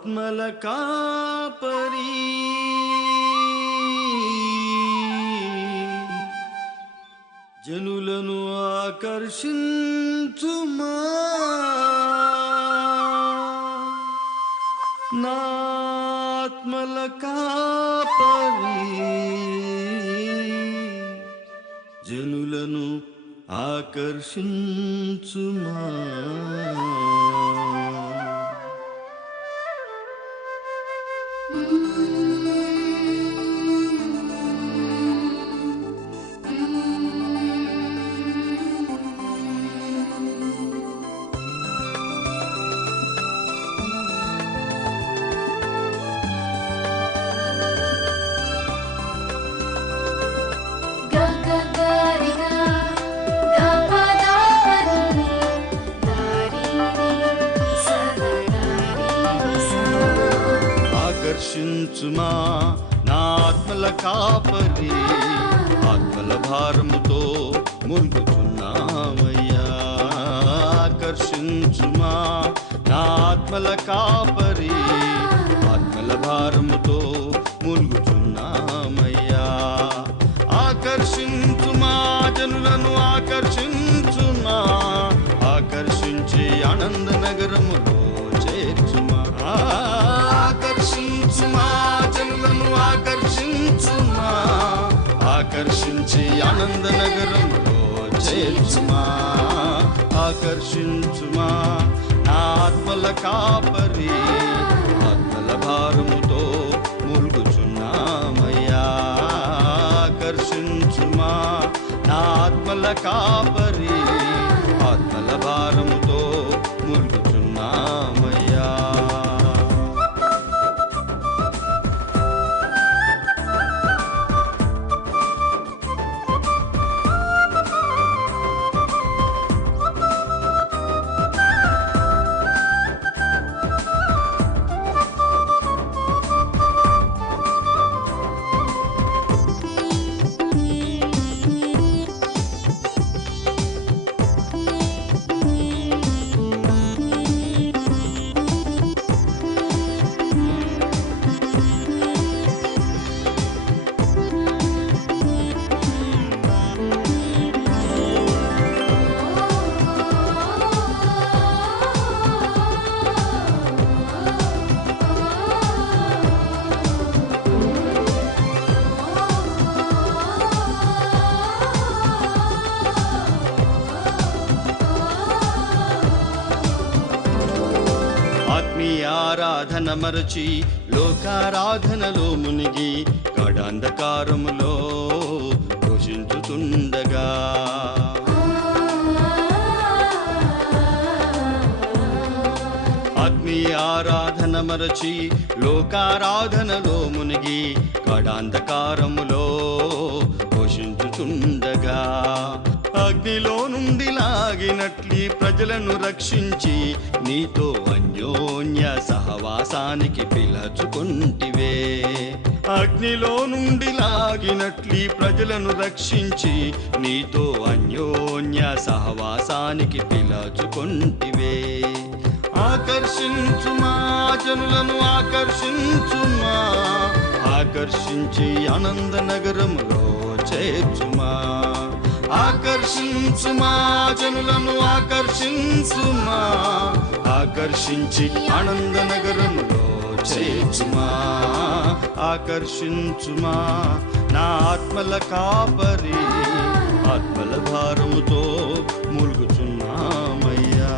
ఆత్మల కాపరి జనులను ఆకర్షించుమా నా ఆత్మల కాపరి జనులను ఆకర్షించుమా ఆకర్షించుమా నా ఆత్మల కాపరి ఆత్మల భారముతో మురుగుచున్నామయ్యా ఆకర్షించుమా నా ఆత్మల కాపరి ఆత్మల భారముతో మురుగుచున్నామయ్యా ఆకర్షించుమా జనులను ఆకర్షించుమా ఆకర్షించి ఆనంద నగరములో చేర్చుమా ఆకర్షించుమా జనులను ఆకర్షించుమా ఆకర్షించి ఆనంద నగరంలో చేర్చుమా ఆకర్షించుమా నా ఆత్మల కాపరి ఆత్మల భారముతో మురుగుచున్నామయ్యా ఆకర్షించుమా నా ఆత్మల కాపరి ఆత్మల భారముతో మురుగుచున్నామయ్యా ఆరాధన మరచి లోకారాధనలో మునిగి గాఢాంధకారములో ఘోషించుతుండగా ఆత్మీయ ఆరాధన మరచి లోకారాధనలో మునిగి గాఢాంధకారములో ఘోషించుతుండగా అగ్నిలో నుండి లాగినట్లి ప్రజలను రక్షించి నీతో అన్యోన్య సహవాసానికి పిలుచుకుంటివే అగ్నిలో నుండి లాగినట్లి ప్రజలను రక్షించి నీతో అన్యోన్య సహవాసానికి పిలుచుకుంటివే ఆకర్షించుమా జనులను ఆకర్షించుమా ఆకర్షించి ఆనంద నగరములో చేర్చుమా ఆకర్షించుమా జనులను ఆకర్షించుమా ఆకర్షించి ఆనంద నగరములో చేర్చుమా ఆకర్షించుమా నా ఆత్మల కాపరి ఆత్మల భారముతో మురుగుచున్నామయ్యా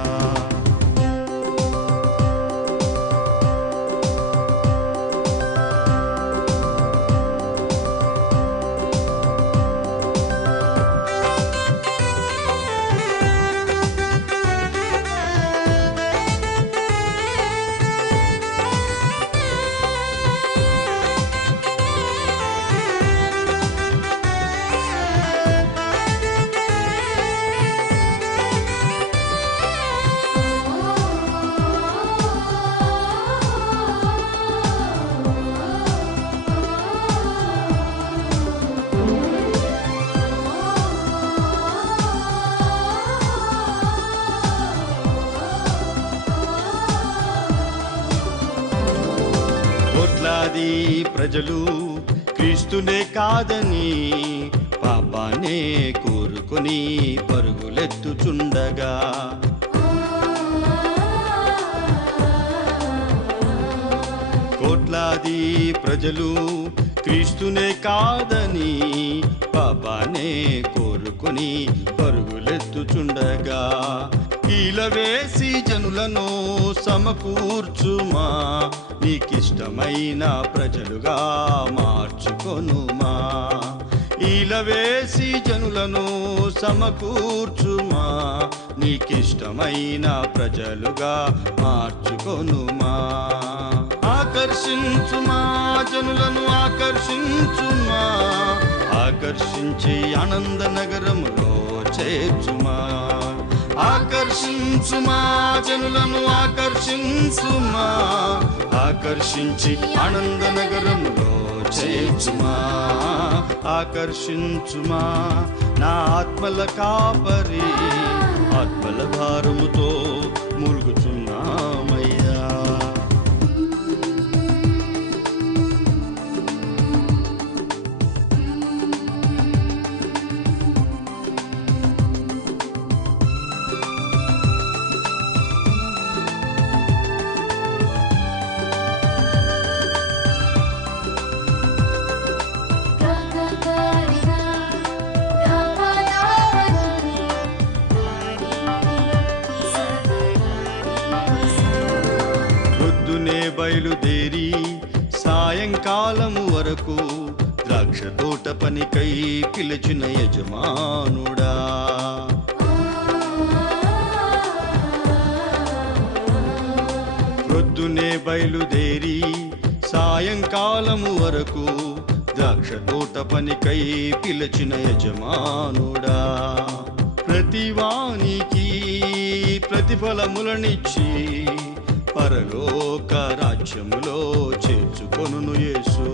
కోట్లాది ప్రజలు క్రీస్తునే కాదని పాపానే కోరుకొని పరుగులెత్తుచుండగా, కోట్లాది ప్రజలు క్రీస్తునే కాదని పాపానే కోరుకొని పరుగులెత్తుచుండగా, ఈల వేసి జనులను సమకూర్చుమా, నీకిష్టమైన ప్రజలుగా మార్చుకొనుమా. ఈల వేసి జనులను సమకూర్చుమా, నీకిష్టమైన ప్రజలుగా మార్చుకొనుమా. ఆకర్షించుమా, జనులను ఆకర్షించుమా, ఆకర్షించి ఆనంద నగరములో చేర్చుమా. ఆకర్షించుమా, జనులను ఆకర్షించుమా, ఆకర్షించి ఆనంద నగరములో చేర్చుమా. ఆకర్షించుమా నా ఆత్మల కాపరి, ఆత్మల భారముతో మూలుగుచున్నామయ్యా. పొద్దునే బయలుదేరి సాయంకాలము వరకు ద్రాక్ష తోట పనికై పిలిచిన యజమానుడా, పొద్దునే బయలుదేరి సాయంకాలము వరకు ద్రాక్ష తోట పనికై పిలిచిన యజమానుడా, ప్రతివానికి ప్రతిఫలములనిచ్చి పరలోక రాజ్యములో చేర్చుకొనును యేసు.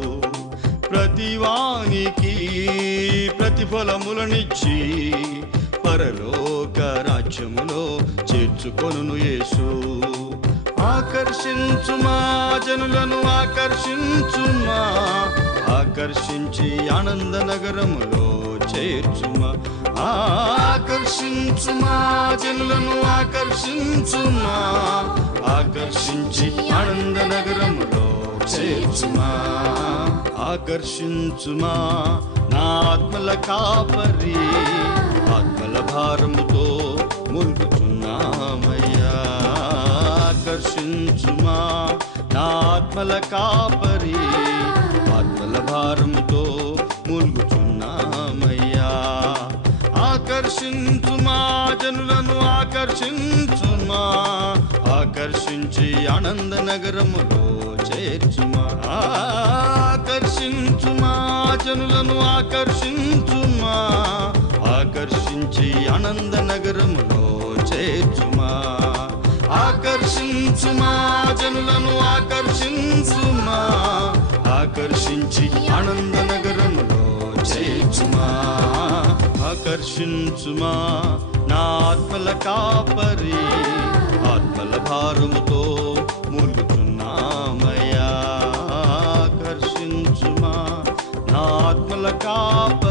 ప్రతివానికి ప్రతిఫలములనిచ్చి పరలోక రాజ్యములో చేర్చుకొనును యేసు. ఆకర్షించుమా, జనులను ఆకర్షించుమా, ఆకర్షించి ఆనంద నగరములో చేర్చుమా. ఆకర్షించుమా, జనులను ఆకర్షించుమా, ఆకర్షించి ఆనంద నగరములో చేర్చుమా. ఆకర్షించుమా నా ఆత్మల కాపరి, ఆత్మల భారముతో మూలుగుచున్నామయ్యా. ఆకర్షించుమా నా ఆత్మల కాపరి, ఆత్మల భారముతో మూలుగుచున్నామయ్యా. ఆకర్షించుమా, జనులను ఆకర్షించుమా, ఆకర్షించి ఆనంద నగరములో చేర్చుమా. ఆకర్షించుమా, జనులను ఆకర్షించుమా, ఆకర్షించి ఆనంద నగరములో చేర్చుమా. ఆకర్షించుమా, జనులను ఆకర్షించుమా, ఆకర్షించి ఆనంద నగరములో చేర్చుమా. ఆకర్షించుమా నా ఆత్మల కాపరి, ఆత్మల భారముతో మూలుగుచున్నామయ్యా. ఆకర్షించుమా నా ఆత్మల కాపరి.